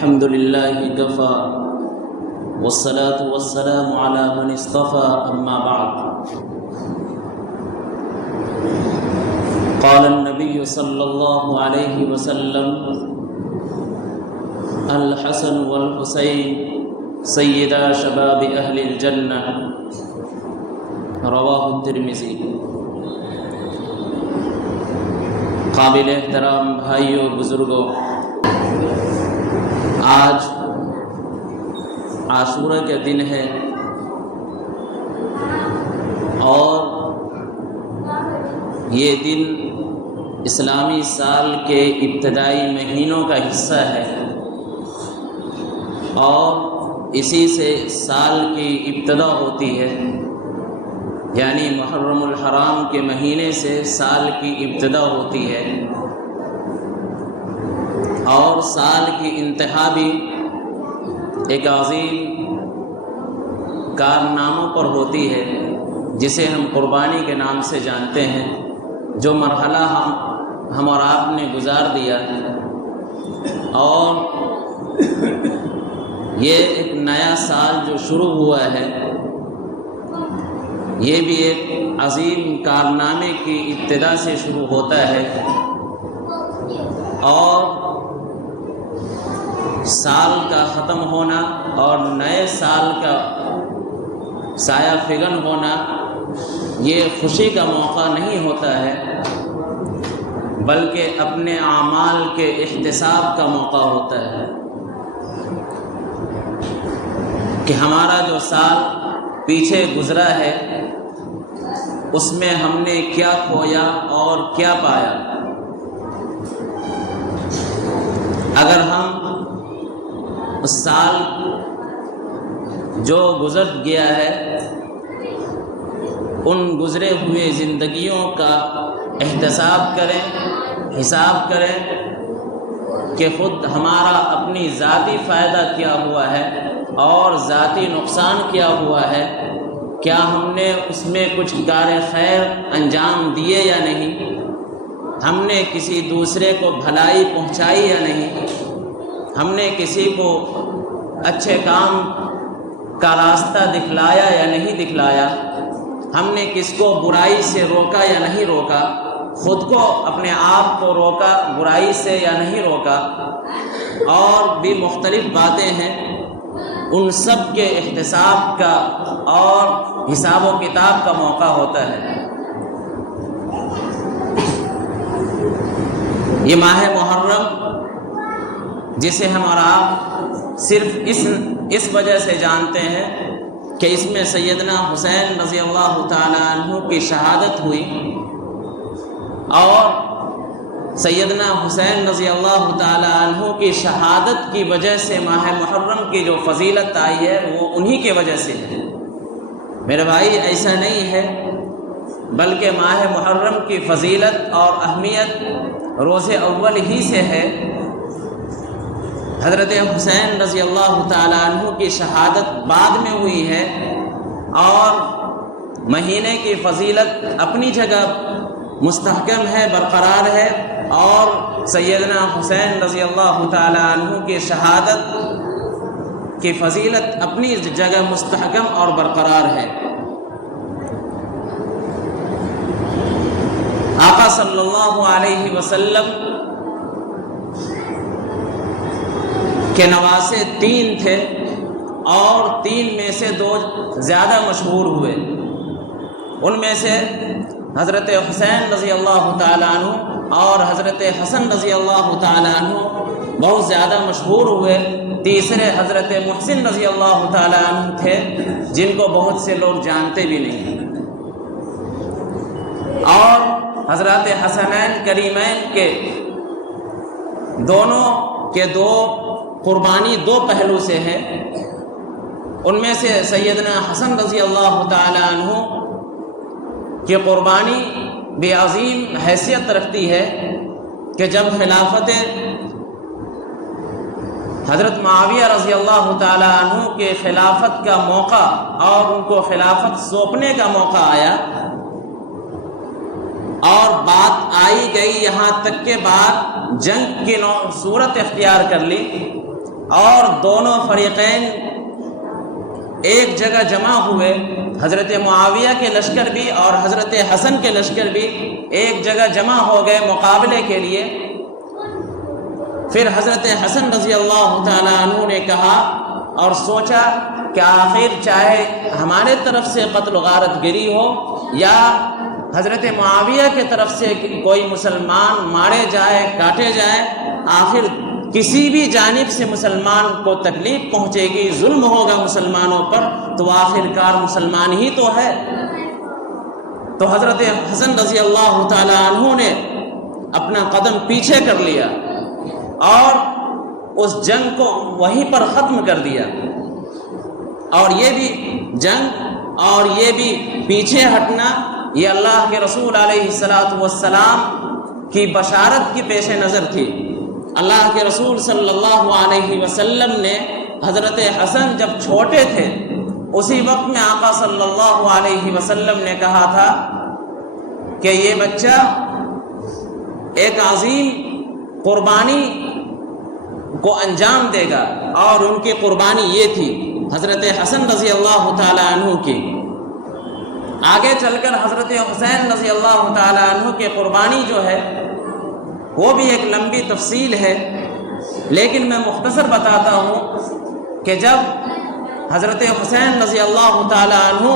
الحمد لله كفى والصلاة والسلام على من اصطفى أما بعد قال النبي صلى الله عليه وسلم الحسن والحسين سيدا شباب أهل الجنة رواہ الترمذی۔ قابل احترام بھائیوں بزرگوں، آج عاشورہ کا دن ہے اور یہ دن اسلامی سال کے ابتدائی مہینوں کا حصہ ہے اور اسی سے سال کی ابتدا ہوتی ہے، یعنی محرم الحرام کے مہینے سے سال کی ابتدا ہوتی ہے اور سال کی انتہا بھی ایک عظیم کارناموں پر ہوتی ہے جسے ہم قربانی کے نام سے جانتے ہیں۔ جو مرحلہ ہم اور آپ نے گزار دیا اور یہ ایک نیا سال جو شروع ہوا ہے، یہ بھی ایک عظیم کارنامے کی ابتدا سے شروع ہوتا ہے اور سال کا ختم ہونا اور نئے سال کا سایہ فگن ہونا یہ خوشی کا موقع نہیں ہوتا ہے بلکہ اپنے اعمال کے احتساب کا موقع ہوتا ہے کہ ہمارا جو سال پیچھے گزرا ہے اس میں ہم نے کیا کھویا اور کیا پایا۔ اگر ہم اس سال جو گزر گیا ہے ان گزرے ہوئے زندگیوں کا احتساب کریں، حساب کریں کہ خود ہمارا اپنی ذاتی فائدہ کیا ہوا ہے اور ذاتی نقصان کیا ہوا ہے، کیا ہم نے اس میں کچھ کار خیر انجام دیے یا نہیں، ہم نے کسی دوسرے کو بھلائی پہنچائی یا نہیں، ہم نے کسی کو اچھے کام کا راستہ دکھلایا یا نہیں دکھلایا، ہم نے کس کو برائی سے روکا یا نہیں روکا، خود کو اپنے آپ کو روکا برائی سے یا نہیں روکا، اور بھی مختلف باتیں ہیں۔ ان سب کے احتساب کا اور حساب و کتاب کا موقع ہوتا ہے۔ یہ ماہ محرم جسے ہم اور آپ صرف اس وجہ سے جانتے ہیں کہ اس میں سیدنا حسین رضی اللہ تعالیٰ عنہ کی شہادت ہوئی اور سیدنا حسین رضی اللہ تعالیٰ عنہ کی شہادت کی وجہ سے ماہ محرم کی جو فضیلت آئی ہے وہ انہی کے وجہ سے ہے۔ میرے بھائی ایسا نہیں ہے، بلکہ ماہ محرم کی فضیلت اور اہمیت روز اول ہی سے ہے۔ حضرت حسین رضی اللہ تعالیٰ عنہ کی شہادت بعد میں ہوئی ہے اور مہینے کی فضیلت اپنی جگہ مستحکم ہے، برقرار ہے، اور سیدنا حسین رضی اللہ تعالیٰ عنہ کی شہادت کی فضیلت اپنی جگہ مستحکم اور برقرار ہے۔ آقا صلی اللہ علیہ وسلم کے نواسے 3 تھے اور 3 میں سے 2 زیادہ مشہور ہوئے۔ ان میں سے حضرت حسین رضی اللہ تعالیٰ عنہ اور حضرت حسن رضی اللہ تعالیٰ عنہ بہت زیادہ مشہور ہوئے۔ تیسرے حضرت محسن رضی اللہ تعالیٰ عنہ تھے جن کو بہت سے لوگ جانتے بھی نہیں، اور حضرت حسنین کریمین کے دونوں کے 2 قربانی 2 پہلو سے ہے۔ ان میں سے سیدنا حسن رضی اللہ تعالیٰ عنہ کی قربانی بھی عظیم حیثیت رکھتی ہے کہ جب خلافت حضرت معاویہ رضی اللہ تعالیٰ عنہ کے خلافت کا موقع اور ان کو خلافت سونپنے کا موقع آیا اور بات آئی گئی یہاں تک کہ بات جنگ کی صورت اختیار کر لی اور دونوں فریقین ایک جگہ جمع ہوئے، حضرت معاویہ کے لشکر بھی اور حضرت حسن کے لشکر بھی ایک جگہ جمع ہو گئے مقابلے کے لیے۔ پھر حضرت حسن رضی اللہ تعالیٰ عنہ نے کہا اور سوچا کہ آخر چاہے ہمارے طرف سے قتل و غارت گری ہو یا حضرت معاویہ کے طرف سے کوئی مسلمان مارے جائے، کاٹے جائے، آخر کسی بھی جانب سے مسلمان کو تکلیف پہنچے گی، ظلم ہوگا مسلمانوں پر، تو آخرکار مسلمان ہی تو ہے۔ تو حضرت حسن رضی اللہ تعالی عنہ نے اپنا قدم پیچھے کر لیا اور اس جنگ کو وہیں پر ختم کر دیا، اور یہ بھی جنگ اور یہ بھی پیچھے ہٹنا یہ اللہ کے رسول علیہ السلام کی بشارت کی پیش نظر تھی۔ اللہ کے رسول صلی اللہ علیہ وسلم نے حضرت حسن جب چھوٹے تھے اسی وقت میں آقا صلی اللہ علیہ وسلم نے کہا تھا کہ یہ بچہ ایک عظیم قربانی کو انجام دے گا، اور ان کی قربانی یہ تھی حضرت حسن رضی اللہ تعالی عنہ کی۔ آگے چل کر حضرت حسین رضی اللہ تعالی عنہ کی قربانی جو ہے وہ بھی ایک لمبی تفصیل ہے، لیکن میں مختصر بتاتا ہوں کہ جب حضرت حسین رضی اللہ تعالی عنہ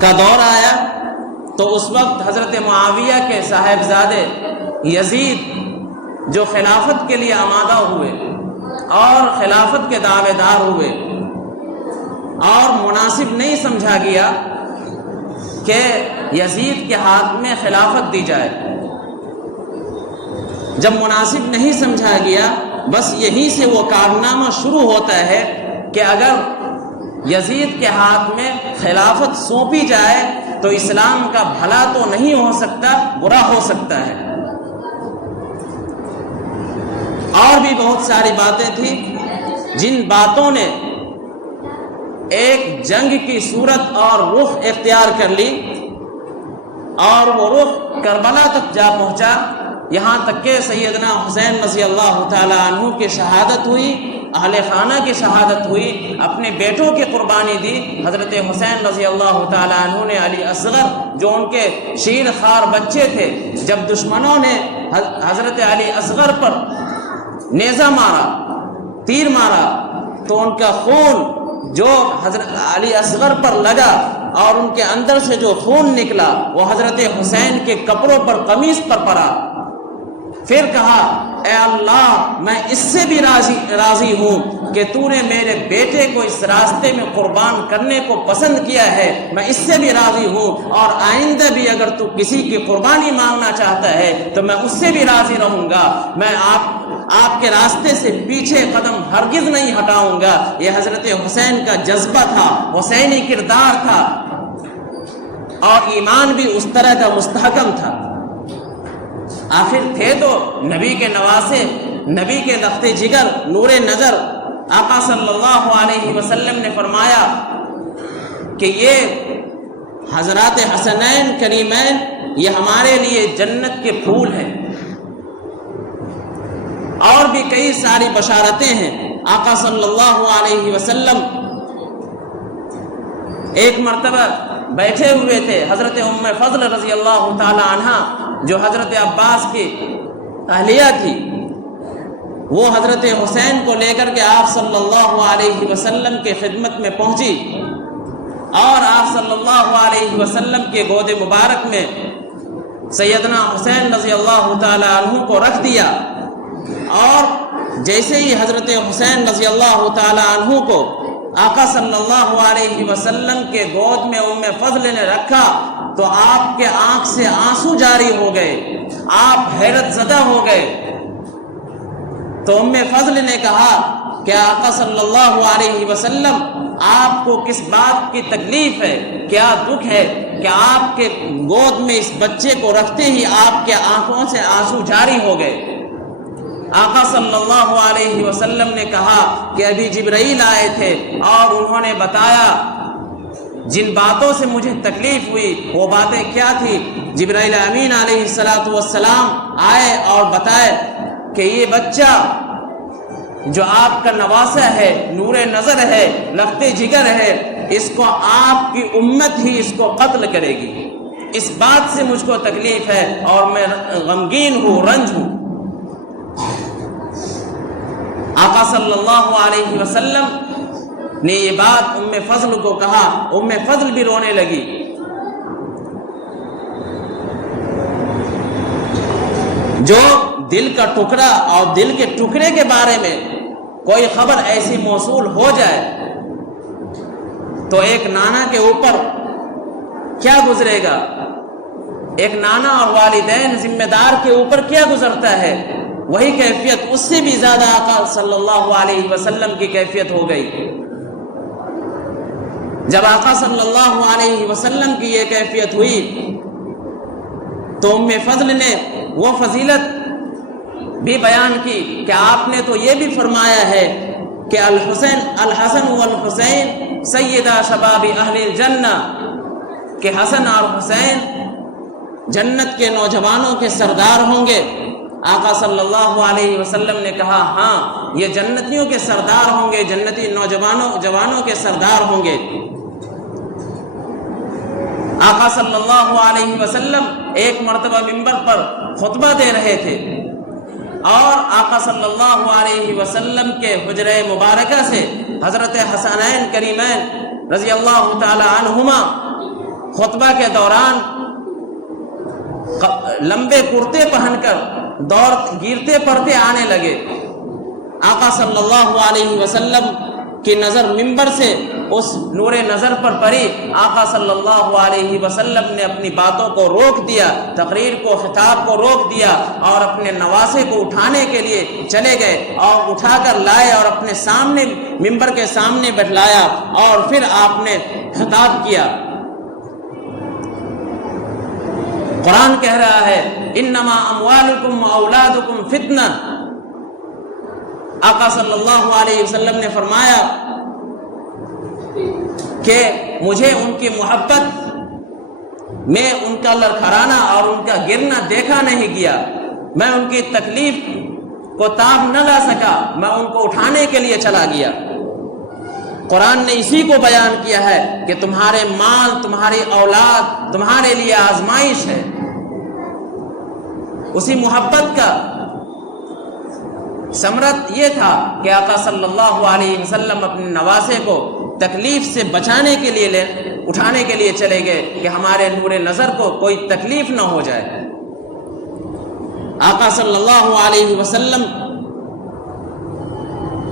کا دور آیا تو اس وقت حضرت معاویہ کے صاحبزادے یزید جو خلافت کے لیے آمادہ ہوئے اور خلافت کے دعوے دار ہوئے، اور مناسب نہیں سمجھا گیا کہ یزید کے ہاتھ میں خلافت دی جائے۔ جب مناسب نہیں سمجھا گیا، بس یہیں سے وہ کارنامہ شروع ہوتا ہے کہ اگر یزید کے ہاتھ میں خلافت سونپی جائے تو اسلام کا بھلا تو نہیں ہو سکتا، برا ہو سکتا ہے۔ اور بھی بہت ساری باتیں تھیں جن باتوں نے ایک جنگ کی صورت اور رخ اختیار کر لی، اور وہ رخ کربلا تک جا پہنچا، یہاں تک کہ سیدنا حسین رضی اللہ تعالی عنہ کی شہادت ہوئی، اہل خانہ کی شہادت ہوئی، اپنے بیٹوں کی قربانی دی۔ حضرت حسین رضی اللہ تعالی عنہ نے علی اصغر جو ان کے شیر خوار بچے تھے، جب دشمنوں نے حضرت علی اصغر پر نیزہ مارا، تیر مارا، تو ان کا خون جو حضرت علی اصغر پر لگا اور ان کے اندر سے جو خون نکلا وہ حضرت حسین کے کپڑوں پر، قمیص پر پڑا۔ پھر کہا اے اللہ میں اس سے بھی راضی ہوں کہ تو نے میرے بیٹے کو اس راستے میں قربان کرنے کو پسند کیا ہے، میں اس سے بھی راضی ہوں، اور آئندہ بھی اگر تو کسی کی قربانی مانگنا چاہتا ہے تو میں اس سے بھی راضی رہوں گا، میں آپ کے راستے سے پیچھے قدم ہرگز نہیں ہٹاؤں گا۔ یہ حضرت حسین کا جذبہ تھا، حسینی کردار تھا، اور ایمان بھی اس طرح کا مستحکم تھا۔ آخر تھے تو نبی کے نواسے، نبی کے لخت جگر، نور نظر۔ آقا صلی اللہ علیہ وسلم نے فرمایا کہ یہ حضرات حسنین کریمین یہ ہمارے لیے جنت کے پھول ہیں۔ اور بھی کئی ساری بشارتیں ہیں۔ آقا صلی اللہ علیہ وسلم ایک مرتبہ بیٹھے ہوئے تھے، حضرت ام فضل رضی اللہ تعالی عنہ جو حضرت عباس کی اہلیہ تھی، وہ حضرت حسین کو لے کر کے آپ صلی اللہ علیہ وسلم کے خدمت میں پہنچی، اور آپ صلی اللہ علیہ وسلم کے گود مبارک میں سیدنا حسین رضی اللہ تعالی عنہ کو رکھ دیا، اور جیسے ہی حضرت حسین رضی اللہ تعالی عنہ کو آقا صلی اللہ علیہ وسلم کے گود میں ام فضل نے رکھا تو آپ کے آنکھ سے آنسو جاری ہو گئے، آپ حیرت زدہ ہو گئے۔ تو ام فضل نے کہا کہ آقا صلی اللہ علیہ وسلم آپ کو کس بات کی تکلیف ہے، کیا دکھ ہے کہ آپ کے گود میں اس بچے کو رکھتے ہی آپ کے آنکھوں سے آنسو جاری ہو گئے۔ آقا صلی اللہ علیہ وسلم نے کہا کہ ابھی جبرائیل آئے تھے اور انہوں نے بتایا جن باتوں سے مجھے تکلیف ہوئی وہ باتیں کیا تھی۔ جبرائیل امین علیہ السلام آئے اور بتائے کہ یہ بچہ جو آپ کا نواسہ ہے، نور نظر ہے، لخت جگر ہے، اس کو آپ کی امت ہی اس کو قتل کرے گی۔ اس بات سے مجھ کو تکلیف ہے اور میں غمگین ہوں، رنج ہوں۔ آقا صلی اللہ علیہ وسلم نے یہ بات ام فضل کو کہا، ام فضل بھی رونے لگی۔ جو دل کا ٹکڑا اور دل کے ٹکڑے کے بارے میں کوئی خبر ایسی موصول ہو جائے تو ایک نانا کے اوپر کیا گزرے گا، ایک نانا اور والدین ذمہ دار کے اوپر کیا گزرتا ہے، وہی کیفیت اس سے بھی زیادہ آقا صلی اللہ علیہ وسلم کی کیفیت ہو گئی۔ جب آقا صلی اللہ علیہ وسلم کی یہ کیفیت ہوئی تو ام فضل نے وہ فضیلت بھی بیان کی کہ آپ نے تو یہ بھی فرمایا ہے کہ الحسن والحسین سیدہ شباب اہل الجنہ، کہ حسن اور حسین جنت کے نوجوانوں کے سردار ہوں گے۔ آقا صلی اللہ علیہ وسلم نے کہا ہاں، یہ جنتیوں کے سردار ہوں گے، جنتی جوانوں کے سردار ہوں گے۔ آقا صلی اللہ علیہ وسلم ایک مرتبہ منبر پر خطبہ دے رہے تھے اور آقا صلی اللہ علیہ وسلم کے حجرہ مبارکہ سے حضرت حسنین کریمین رضی اللہ تعالی عنہما خطبہ کے دوران لمبے کرتے پہن کر گرتے پڑتے آنے لگے۔ آقا صلی اللہ علیہ وسلم کی نظر منبر سے اس نور نظر پر پڑی۔ آقا صلی اللہ علیہ وسلم نے اپنی باتوں کو روک دیا، تقریر کو، خطاب کو روک دیا اور اپنے نواسے کو اٹھانے کے لیے چلے گئے اور اٹھا کر لائے اور اپنے سامنے منبر کے سامنے بٹھلایا اور پھر آپ نے خطاب کیا۔ قرآن کہہ رہا ہے انما اموالکم واولادکم فتنہ۔ آقا صلی اللہ علیہ وسلم نے فرمایا کہ مجھے ان کی محبت میں ان کا لڑکھڑانا اور ان کا گرنا دیکھا نہیں گیا، میں ان کی تکلیف کو تاب نہ لا سکا، میں ان کو اٹھانے کے لیے چلا گیا۔ قرآن نے اسی کو بیان کیا ہے کہ تمہارے مال، تمہاری اولاد تمہارے لیے آزمائش ہے۔ اسی محبت کا ثمرت یہ تھا کہ آقا صلی اللہ علیہ وسلم اپنے نواسے کو تکلیف سے بچانے کے لیے اٹھانے کے لیے چلے گئے کہ ہمارے نور نظر کو کوئی تکلیف نہ ہو جائے۔ آقا صلی اللہ علیہ وسلم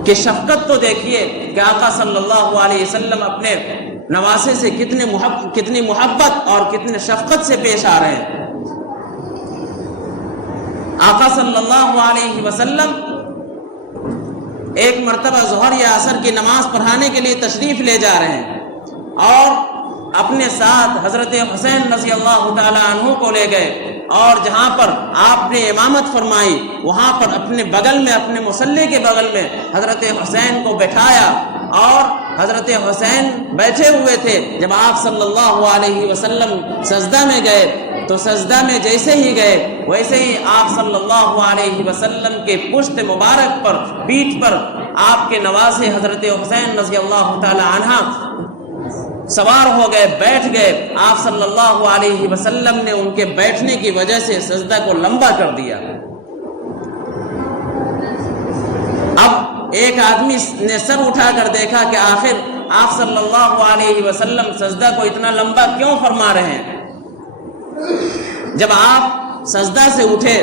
کی شفقت تو دیکھیے کہ آقا صلی اللہ علیہ وسلم اپنے نواسے سے کتنی محبت اور کتنے شفقت سے پیش آ رہے ہیں۔ آقا صلی اللہ علیہ وسلم ایک مرتبہ ظہر یا عصر کی نماز پڑھانے کے لیے تشریف لے جا رہے ہیں اور اپنے ساتھ حضرت حسین رضی اللہ تعالی عنہ کو لے گئے اور جہاں پر آپ نے امامت فرمائی وہاں پر اپنے بغل میں، اپنے مصلی کے بغل میں حضرت حسین کو بٹھایا اور حضرت حسین بیٹھے ہوئے تھے۔ جب آپ صلی اللہ علیہ وسلم سجدہ میں گئے تو سجدہ میں جیسے ہی گئے ویسے ہی آپ صلی اللہ علیہ وسلم کے پشت مبارک پر، پیٹھ پر آپ کے نواسے حضرت حسین رضی اللہ تعالی عنہ سوار ہو گئے، بیٹھ گئے۔ آپ صلی اللہ علیہ وسلم نے ان کے بیٹھنے کی وجہ سے سجدہ کو لمبا کر دیا۔ اب ایک آدمی نے سر اٹھا کر دیکھا کہ آخر آپ صلی اللہ علیہ وسلم سجدہ کو اتنا لمبا کیوں فرما رہے ہیں؟ جب آپ سجدہ سے اٹھے،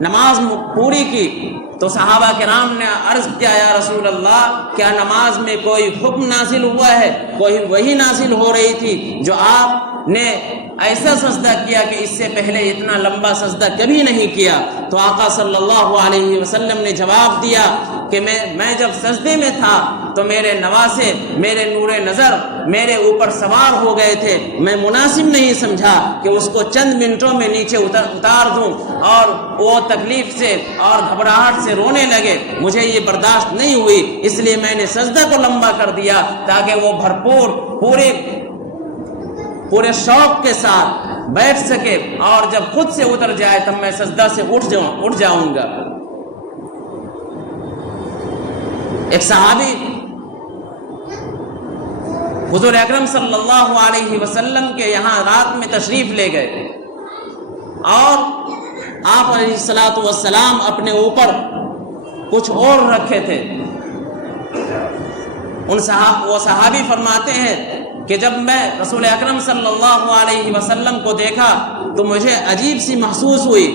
نماز پوری کی تو صحابہ کرام نے عرض کیا یا رسول اللہ، کیا نماز میں کوئی حکم نازل ہوا ہے؟ کوئی وحی نازل ہو رہی تھی جو آپ نے ایسا سجدہ کیا کہ اس سے پہلے اتنا لمبا سجدہ کبھی نہیں کیا؟ تو آقا صلی اللہ علیہ وسلم نے جواب دیا کہ میں جب سجدے میں تھا تو میرے نواسے، میرے نور نظر میرے اوپر سوار ہو گئے تھے، میں مناسب نہیں سمجھا کہ اس کو چند منٹوں میں نیچے اتار دوں، اور وہ تکلیف سے اور گھبراہٹ سے رونے لگے، مجھے یہ برداشت نہیں ہوئی، اس لیے میں نے سجدہ کو لمبا کر دیا تاکہ وہ بھرپور پورے شوق کے ساتھ بیٹھ سکے اور جب خود سے اتر جائے تب میں سجدہ سے اٹھ جاؤں گا۔ ایک صحابی حضور اکرم صلی اللہ علیہ وسلم کے یہاں رات میں تشریف لے گئے اور آپ علیہ الصلوۃ والسلام اپنے اوپر کچھ اور رکھے تھے۔ وہ صحابی فرماتے ہیں کہ جب میں رسول اکرم صلی اللہ علیہ وسلم کو دیکھا تو مجھے عجیب سی محسوس ہوئی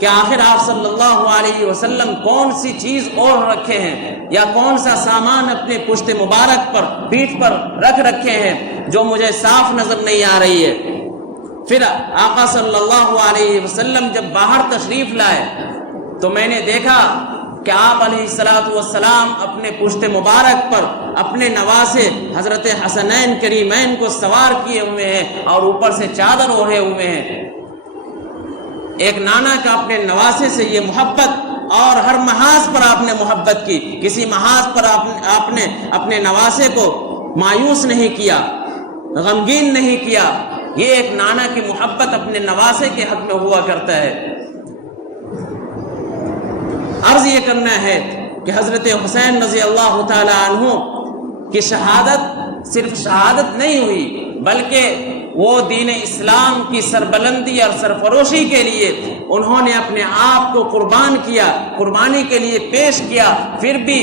کہ آخر آپ صلی اللہ علیہ وسلم کون سی چیز اور رکھے ہیں یا کون سا سامان اپنے پشت مبارک پر پیٹھ پر رکھ رکھے ہیں جو مجھے صاف نظر نہیں آ رہی ہے۔ پھر آقا صلی اللہ علیہ وسلم جب باہر تشریف لائے تو میں نے دیکھا کہ آپ علیہ الصلوۃ والسلام اپنے پشت مبارک پر اپنے نواسے حضرت حسنین کریمین کو سوار کیے ہوئے ہیں اور اوپر سے چادر اوڑھے ہوئے ہیں۔ ایک نانا کا اپنے نواسے سے یہ محبت، اور ہر محاذ پر آپ نے محبت کی، کسی محاذ پر آپ نے اپنے نواسے کو مایوس نہیں کیا، غمگین نہیں کیا۔ یہ ایک نانا کی محبت اپنے نواسے کے حق میں ہوا کرتا ہے۔ عرض یہ کرنا ہے کہ حضرت حسین رضی اللہ تعالی عنہ کی شہادت صرف شہادت نہیں ہوئی، بلکہ وہ دین اسلام کی سربلندی اور سرفروشی کے لیے انہوں نے اپنے آپ کو قربان کیا، قربانی کے لیے پیش کیا۔ پھر بھی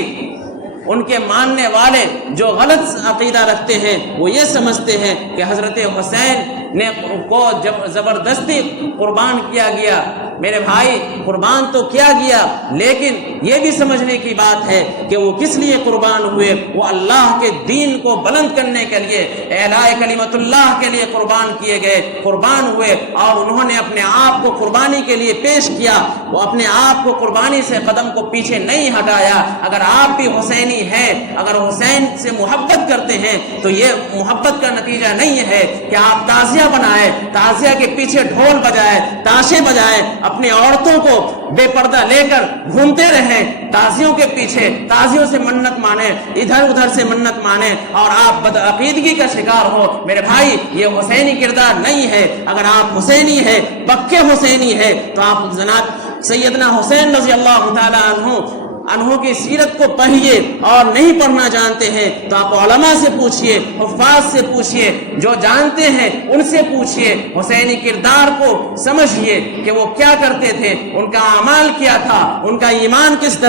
ان کے ماننے والے جو غلط عقیدہ رکھتے ہیں وہ یہ سمجھتے ہیں کہ حضرت حسین نے کو جب زبردستی قربان کیا گیا۔ میرے بھائی، قربان تو کیا گیا، لیکن یہ بھی سمجھنے کی بات ہے کہ وہ کس لیے قربان ہوئے۔ وہ اللہ کے دین کو بلند کرنے کے لیے، اعلاء کلمت اللہ کے لیے قربان کیے گئے، قربان ہوئے، اور انہوں نے اپنے آپ کو قربانی کے لیے پیش کیا۔ وہ اپنے آپ کو قربانی سے قدم کو پیچھے نہیں ہٹایا۔ اگر آپ بھی حسینی ہیں، اگر حسین سے محبت کرتے ہیں تو یہ محبت کا نتیجہ نہیں ہے کہ آپ تعزیہ بنائے، تعزیہ کے پیچھے ڈھول بجائے، تاشے بجائے، اپنی عورتوں کو بے پردہ لے کر گھومتے رہیں، تعزیوں کے پیچھے، تعزیوں سے منت مانے، ادھر ادھر سے منت مانے، اور آپ بدعقیدگی کا شکار ہو۔ میرے بھائی، یہ حسینی کردار نہیں ہے۔ اگر آپ حسینی ہیں، پکے حسینی ہیں، تو آپ جناب سیدنا حسین رضی اللہ تعالی عنہ کی سیرت کو پڑھیے، اور نہیں پڑھنا جانتے ہیں تو آپ علماء سے پوچھئے، حفاظ سے پوچھئے، جو جانتے ہیں ان سے پوچھئے، حسینی کردار کو سمجھئے کہ وہ کیا کرتے تھے، ان کا اعمال کیا تھا، ان کے ایمان کس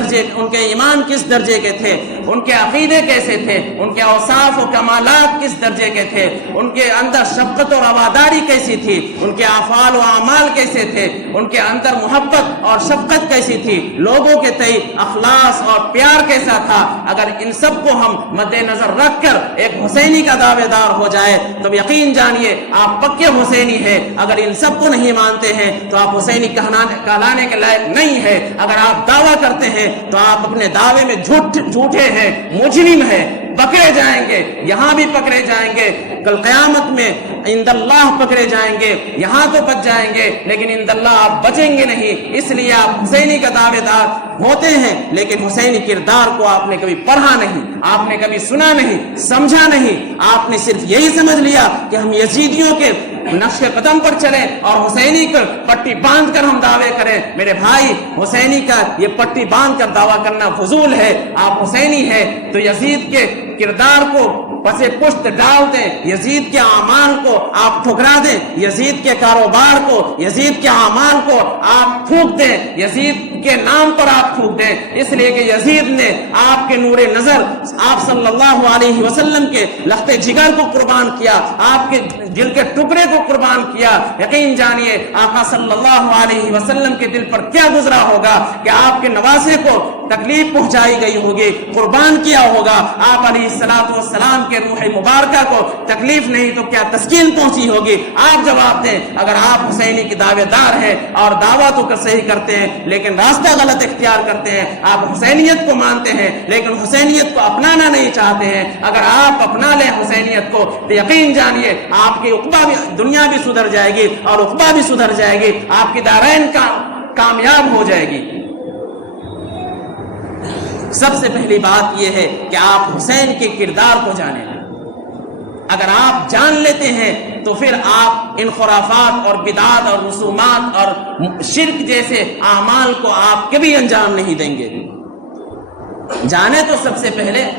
درجے کے تھے، ان کے عقیدے کیسے تھے، ان کے اوصاف و کمالات کس درجے کے تھے، ان کے اندر شفقت اور رواداری کیسی تھی، ان کے افعال و اعمال کیسے تھے، ان کے اندر محبت اور شفقت کیسی تھی، لوگوں کے تئیں اخلاص اور پیار کیسا تھا۔ اگر ان سب کو ہم مد نظر رکھ کر ایک حسینی کا دعوے دار ہو جائے تو یقین جانیے آپ پکے حسینی ہیں۔ اگر ان سب کو نہیں مانتے ہیں تو آپ حسینی کہلانے کے لائق نہیں ہے۔ اگر آپ دعویٰ کرتے ہیں تو آپ اپنے دعوے میں جھوٹے ہیں، مجرم ہیں، پکڑے جائیں گے، یہاں بھی پکڑے جائیں گے، کل قیامت میں عند اللہ پکڑے جائیں گے۔ یہاں تو بچ جائیں گے لیکن عند اللہ آپ بچیں گے نہیں۔ اس لیے آپ حسینی کا دعوے دار ہوتے ہیں لیکن حسینی کردار کو آپ نے کبھی پڑھا نہیں، آپ نے کبھی سنا نہیں، سمجھا نہیں۔ آپ نے صرف یہی سمجھ لیا کہ ہم یزیدیوں کے نقش قدم پر چلیں اور حسینی پر پٹی باندھ کر ہم دعوے کریں۔ میرے بھائی، حسینی کا یہ پٹی باندھ کر دعویٰ کرنا فضول ہے۔ آپ حسینی ہیں تو یزید کے کردار کو پسے پشت ڈال دیں، یزید کے اعمال کو آپ ٹھکرا دیں، یزید کے کاروبار کو، یزید کے اعمال کو آپ تھوک دیں، یزید کے نام پر آپ تھوک دیں، اس لیے کہ یزید نے آپ کے نور نظر، آپ صلی اللہ علیہ وسلم کے لخت جگر کو قربان کیا، آپ کے دل کے ٹکڑے کو قربان کیا۔ یقین جانیے آقا صلی اللہ علیہ وسلم کے دل پر کیا گزرا ہوگا کہ آپ کے نواسے کو تکلیف پہنچائی گئی ہوگی، قربان کیا ہوگا، آپ علیہ الصلوۃ والسلام کے روح مبارکہ کو تکلیف نہیں تو کیا تسکین پہنچی ہوگی۔ آپ جواب دیں۔ اگر آپ حسینی کے دعوے دار ہیں اور دعویٰ تو صحیح کرتے ہیں لیکن راستہ غلط اختیار کرتے ہیں، آپ حسینیت کو مانتے ہیں لیکن حسینیت کو اپنانا نہیں چاہتے ہیں، اگر آپ اپنا لیں حسینیت کو تو یقین جانیے آپ کی عقبہ بھی، دنیا بھی سدھر جائے گی اور عقبہ بھی سدھر جائے گی، آپ کی دارین کامیاب ہو جائے گی۔ سب سے پہلی بات یہ ہے کہ آپ حسین کے کردار کو جانیں۔ اگر آپ جان لیتے ہیں تو پھر آپ ان خرافات اور بدعات اور رسومات اور شرک جیسے اعمال کو آپ کبھی انجام نہیں دیں گے۔ جانے تو سب سے پہلے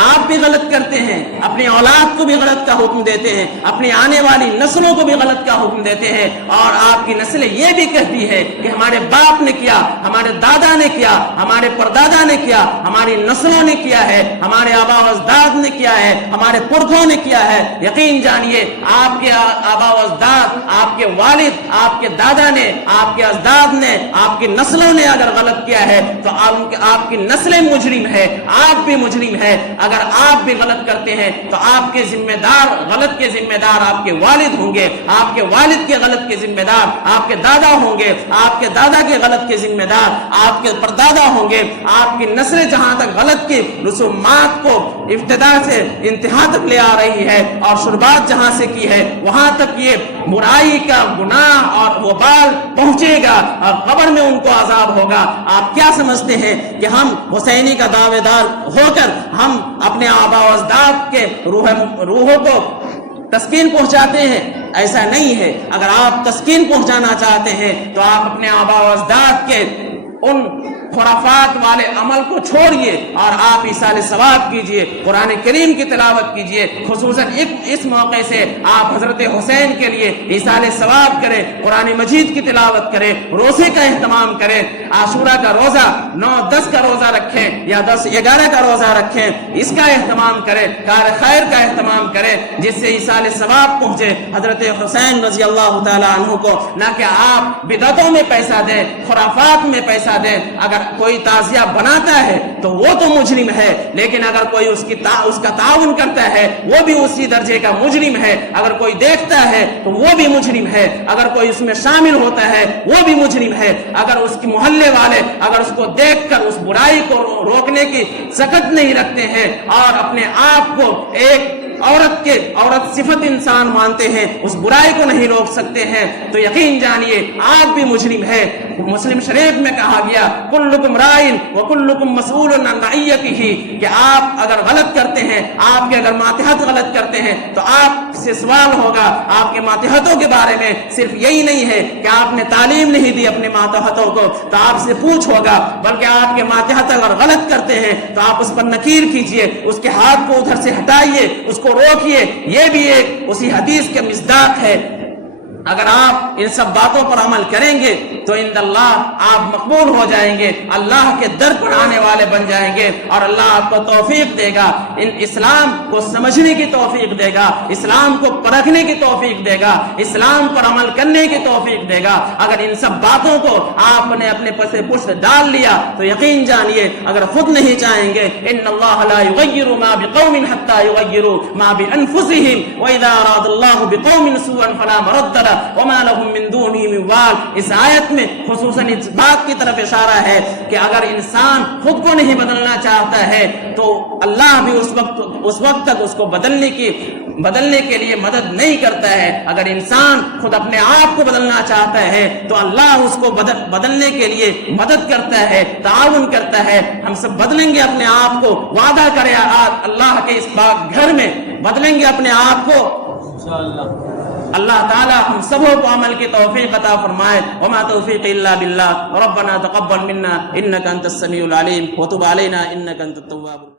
آپ بھی غلط کرتے ہیں، اپنی اولاد کو بھی غلط کا حکم دیتے ہیں، اپنی آنے والی نسلوں کو بھی غلط کا حکم دیتے ہیں، اور آپ کی نسلیں یہ بھی کہتی ہے کہ ہمارے باپ نے کیا، ہمارے دادا نے کیا، ہمارے پردادا نے کیا، ہماری نسلوں نے کیا ہے، ہمارے آبا و اجداد نے کیا ہے، ہمارے پرکھوں نے کیا ہے۔ یقین جانیے آپ کے آبا و اجداد، آپ کے والد، آپ کے دادا نے، آپ کے اجداد نے، آپ کی نسلوں نے اگر غلط کیا ہے تو آپ کی نسلیں مجرم ہے، آپ بھی مجرم ہے۔ اگر آپ بھی غلط کرتے ہیں تو آپ کے ذمہ دار، غلط کے ذمہ دار آپ کے والد ہوں گے، آپ کے والد کے غلط کے ذمہ دار آپ کے دادا ہوں گے، آپ کے دادا کے غلط کے ذمہ دار آپ کے پردادا ہوں گے۔ آپ کی نسلیں جہاں تک غلط کی رسومات کو ابتدا سے انتہا تک لے آ رہی ہے اور شروعات جہاں سے کی ہے وہاں تک یہ برائی کا گناہ اور وبال پہنچے گا اور قبر میں ان کو عذاب ہوگا۔ آپ کیا سمجھتے ہیں کہ ہم حسینی کا دعوے دار ہو کر ہم اپنے آبا و اجداد کے روحوں کو تسکین پہنچاتے ہیں؟ ایسا نہیں ہے۔ اگر آپ تسکین پہنچانا چاہتے ہیں تو آپ اپنے آبا و اجداد کے ان خرافات والے عمل کو چھوڑیے اور آپ ایصال ثواب کیجئے، قرآن کریم کی تلاوت کیجئے۔ خصوصاً اس موقع سے آپ حضرت حسین کے لیے ایصال ثواب کریں، قرآن مجید کی تلاوت کریں، روزے کا اہتمام کریں، عاشورہ کا روزہ 9-10 کا روزہ رکھیں یا 10-11 کا روزہ رکھیں، اس کا اہتمام کریں، کار خیر کا اہتمام کریں جس سے ایصال ثواب پہنچے حضرت حسین رضی اللہ تعالیٰ عنہ کو، نہ کہ آپ بدعتوں میں پیسہ دیں، خرافات میں پیسہ دیں۔ اگر کوئی تعزیہ بناتا ہے تو وہ تو مجرم ہے، لیکن اگر کوئی اس کا تعاون کرتا ہے وہ بھی اسی درجے کا مجرم ہے۔ اگر کوئی دیکھتا ہے تو وہ بھی مجرم ہے، اگر کوئی اس میں شامل ہوتا ہے وہ بھی مجرم ہے۔ اگر اس کے محلے والے اگر اس کو دیکھ کر اس برائی کو روکنے کی سخت نہیں رکھتے ہیں اور اپنے آپ کو ایک عورت صفت انسان مانتے ہیں، اس برائی کو نہیں روک سکتے ہیں، تو یقین جانیے آپ بھی مجرم ہے۔ مسلم شریف میں کہا گیا کلکم رائن وکلکم مسئول عن رعیتہ، کہ آپ اگر غلط کرتے ہیں، آپ کے اگر ماتحت غلط کرتے ہیں تو آپ سے سوال ہوگا۔ آپ کے ماتحتوں کے بارے میں صرف یہی نہیں ہے کہ آپ نے تعلیم نہیں دی اپنے ماتحتوں کو تو آپ سے پوچھ ہوگا، بلکہ آپ کے ماتحت اگر غلط کرتے ہیں تو آپ اس پر نکیر کیجئے، اس کے ہاتھ کو ادھر سے ہٹائیے، اس کو روکیے۔ یہ بھی ایک اسی حدیث کے مصداق ہے۔ اگر آپ ان سب باتوں پر عمل کریں گے تو عند اللہ آپ مقبول ہو جائیں گے، اللہ کے در پر آنے والے بن جائیں گے، اور اللہ آپ کو توفیق دے گا، اسلام کو سمجھنے کی توفیق دے گا، اسلام کو پرکھنے کی توفیق دے گا، اسلام پر عمل کرنے کی توفیق دے گا۔ اگر ان سب باتوں کو آپ نے اپنے پس پشت ڈال لیا تو یقین جانیے اگر خود نہیں چاہیں گے ان اللہ لا یغیر ما بقوم حتى یغیروا ما بانفسهم واذا اراد اللہ بقوم سوءا فلا مرد له وما لهم من دونه من وال۔ اس آیت میں خصوصاً اس بات کی طرف اشارہ ہے کہ اگر انسان خود کو نہیں بدلنا چاہتا ہے تو اللہ بھی اس وقت تک اس کو بدلنے کے لیے مدد نہیں کرتا ہے۔ اگر انسان خود اپنے آپ کو بدلنا چاہتا ہے تو اللہ اس کو بدلنے کے لیے مدد کرتا ہے، تعاون کرتا ہے۔ ہم سب بدلیں گے اپنے آپ کو، وعدہ کرے اللہ کے اس پاک گھر میں بدلیں گے اپنے آپ کو انشاءاللہ۔ اللہ تعالی ہم سبوں کو عمل کی توفیق عطا فرمائے۔ وما توفیق الا باللہ، ربنا تقبل منا انک انت السمیع العلیم وتب علینا انک انت التواب